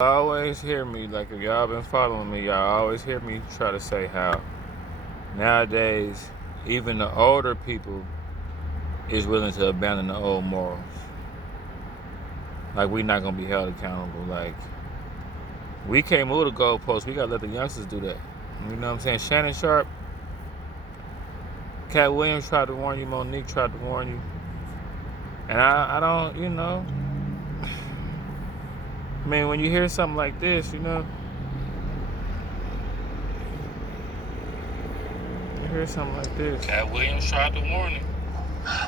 Always hear me, like if y'all been following me, y'all always hear me try to say how nowadays even the older people is willing to abandon the old morals. Like we not gonna be held accountable. Like we can't move the goalposts. We gotta let the youngsters do that. You know what I'm saying? Shannon, Sharpe, Katt Williams tried to warn you. Monique tried to warn you. And I don't, I mean, when you hear something like this, you hear something like this. Katt Williams tried to warn you.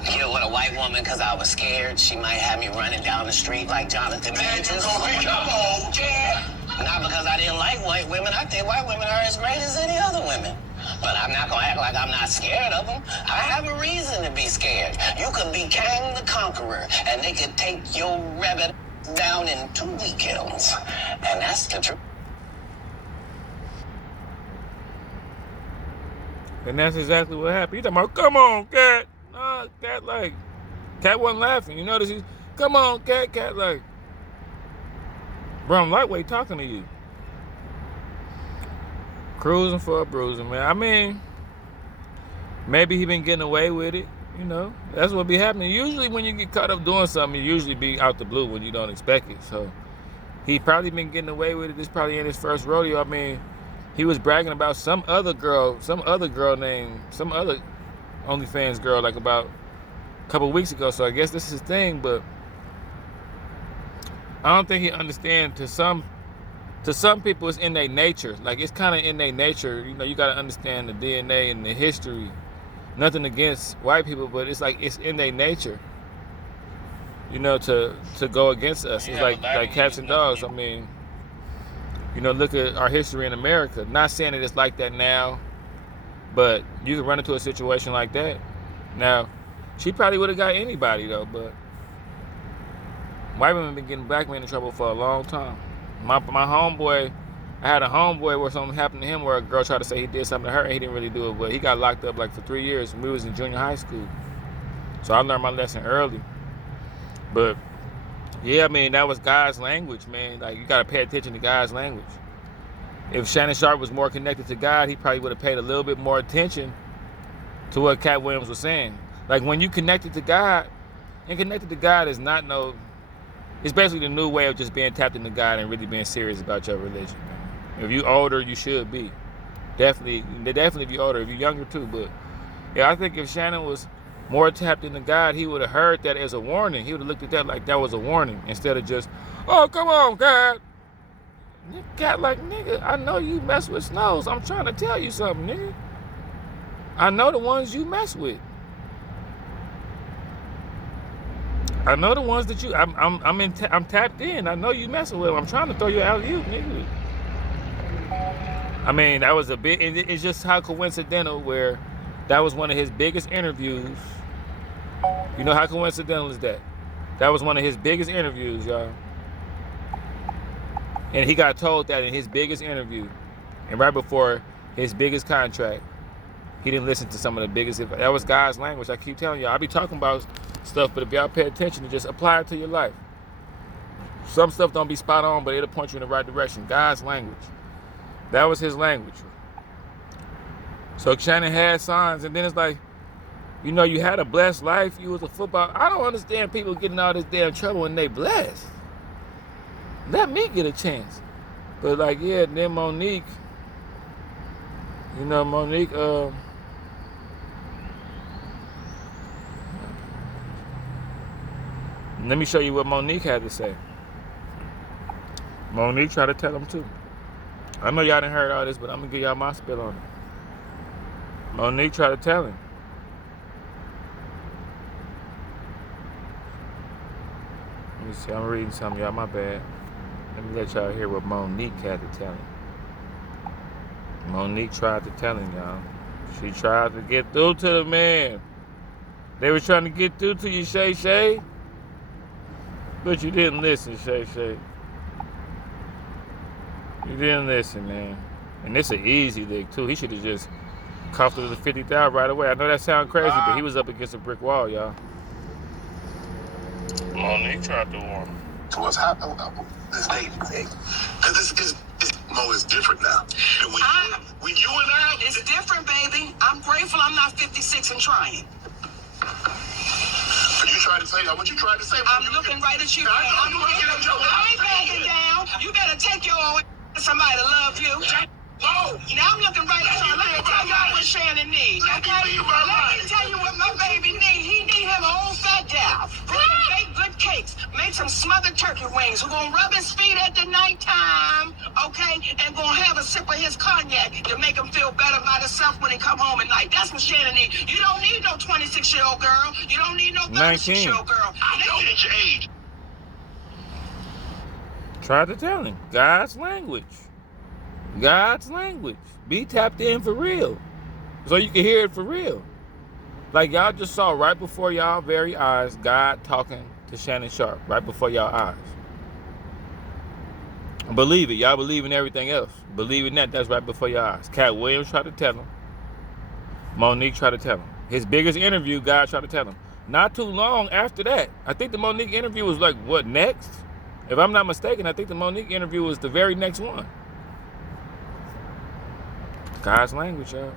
Here with a white woman because I was scared she might have me running down the street like Jonathan Majors. Not because I didn't like white women. I think white women are as great as any other women. But I'm not going to act like I'm not scared of them. I have a reason to be scared. You could be Kang the Conqueror, and they could take your rabbit down in 2 weekends. And that's the truth. And that's exactly what happened. You talking about, come on, Katt. Nah, Katt wasn't laughing. You notice he's, come on, Katt, like, bro, I'm lightweight talking to you. Cruising for a bruising, man. I mean, maybe he been getting away with it. That's what be happening. Usually when you get caught up doing something, you usually be out the blue when you don't expect it. So he probably been getting away with it. This probably in his first rodeo. I mean, he was bragging about some other girl named, some other OnlyFans girl, like about a couple weeks ago. So I guess this is his thing, but I don't think he understands. To some people, it's in their nature. Like, it's kind of in their nature. You got to understand the DNA and the history. Nothing against white people, but it's like it's in their nature, to go against us. It's like cats and dogs. I mean, look at our history in America. Not saying that it's like that now, but you can run into a situation like that. Now, she probably would have got anybody, though, but white women been getting black men in trouble for a long time. My homeboy, I had a homeboy where something happened to him where a girl tried to say he did something to her and he didn't really do it, but he got locked up like for 3 years when we was in junior high school. So I learned my lesson early. But yeah, I mean, that was God's language, man. Like, you got to pay attention to God's language. If Shannon Sharpe was more connected to God, he probably would have paid a little bit more attention to what Katt Williams was saying. Like, when you connected to God, and connected to God is not no, it's basically the new way of just being tapped into God and really being serious about your religion. If you older, you should be. Definitely if you're older. If you're younger too, but yeah, I think if Shannon was more tapped into God, he would have heard that as a warning. He would have looked at that like that was a warning instead of just, oh, come on, God. Katt, like, nigga, I know you mess with Snows. I'm trying to tell you something, nigga. I know the ones you mess with. I know the ones that I'm tapped in. I know you messing with them. I'm trying to throw you out of you, nigga. I mean, that was a big. It's just how coincidental where that was one of his biggest interviews. You know how coincidental is that? That was one of his biggest interviews, y'all. And he got told that in his biggest interview, and right before his biggest contract, he didn't listen to some of the biggest. That was God's language. I keep telling y'all. I be talking about stuff, but if y'all pay attention and just apply it to your life, some stuff don't be spot on, but it'll point you in the right direction. God's language. That was his language. So Shannon had signs, and then it's like, you had a blessed life. You was a football. I don't understand people getting all this damn trouble when they blessed. Let me get a chance. But like, yeah, then Monique, let me show you what Monique had to say. Monique tried to tell him too. I know y'all didn't heard all this, but I'm going to give y'all my spit on it. Monique tried to tell him. Let me see. I'm reading something, y'all. My bad. Let me let y'all hear what Monique had to tell him. Monique tried to tell him, y'all. She tried to get through to the man. They were trying to get through to you, Shay Shay. But you didn't listen, Shay Shay. You didn't listen, man. And this an easy lick, too. He should have just cuffed her to the 50,000 right away. I know that sounds crazy, but he was up against a brick wall, y'all. Monique tried to warn him. What's happening? this dating thing. Because Mo is different now. And when you and I... It's different, baby. I'm grateful I'm not 56 and trying. You trying to say that? What you trying to say? I'm looking right at you. I ain't backing down. You better take your old somebody to love you. No. Now I'm looking right at you. Let me tell y'all what Shannon needs. Okay? Let me tell you what my baby needs. He need him an old fat gal who can bake good cakes, make some smothered turkey wings, who gonna rub his feet at the nighttime, okay, and gonna have a sip of his cognac to make him feel better about himself when he come home at night. That's what Shannon needs. You don't need no 26-year-old girl. You don't need no 36-year-old girl. I know that your age. Try to tell him. God's language. God's language. Be tapped in for real. So you can hear it for real. Like y'all just saw right before y'all very eyes, God talking to Shannon Sharpe right before y'all eyes. Believe it. Y'all believe in everything else. Believe in that's right before your eyes. Katt Williams tried to tell him. Monique tried to tell him. His biggest interview, God tried to tell him. Not too long after that, I think the Monique interview was like, what, next? If I'm not mistaken, I think the Monique interview was the very next one. God's language, y'all.